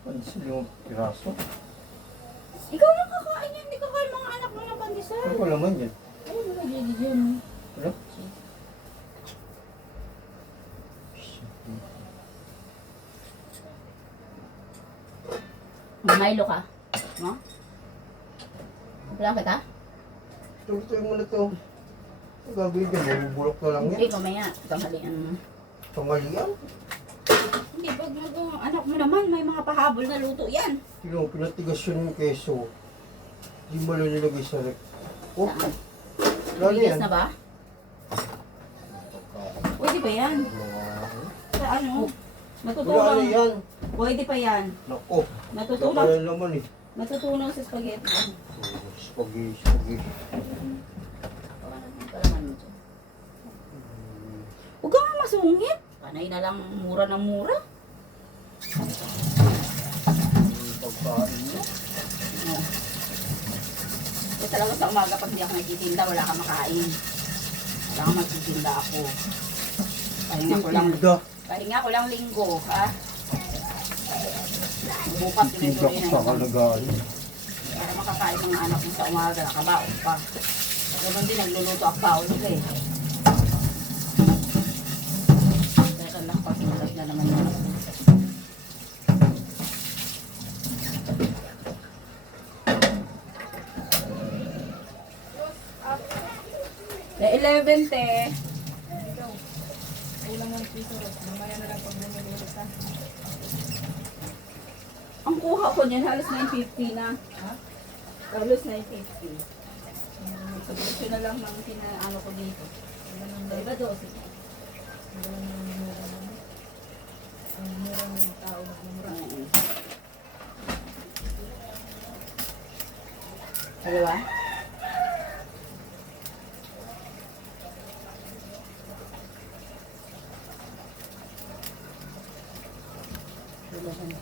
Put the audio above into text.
Pansin yung piraso. Ikaw lang kakain yan. Hindi kakain mga anak mo ng pandesal. Ano ko naman yan? Ayun, nagigid yun. Ano? Milo ka? No? Wala kita? Tuloy mo na to. Ang gagawin dyan, mabubulok na lang Hindi, yan. mamaya. Tanghalian mo. Pamalian. Hindi, pag anak mo naman, may mga pahabol na luto yan. Yung pinatigas yun yung keso. Di mo lang nilagay sa rek. Oh, Saan? lalo Bigas yan. na ba? Pwede pa yan. Sa ano? Wala Natutunaw. na yan. Pwede pa yan. Nako. Natutunaw. Wala naman eh. Natutunaw sa spaghetti. Spaghetti. Huwag ka nga masungit. Panay na lang mura ng mura. Pagkain mo. No. Eh talaga sa umaga pag hindi ako nagtitinda, wala ka makain. Wala ka magtitinda ako. Pahinga ko lang linggo, ha? Bukas Tinda tuloy-tuloy ko na sa yun. kalagayan. Para makakain ng anak mo sa umaga, nakabaon pa. Ganun din, nagluluto ang baon nila eh. Kaya lang pagsulat na naman yun. Na 11 te. Ulang 1 piso. Mamaya na lang pag bumili ka. Ang kuha ko niyan, halos 950 na. Ha? Halos 950. Sa presyo na lang ng ano ko dito. Diba 12? Ang mura ng tao nagmumura. Diba?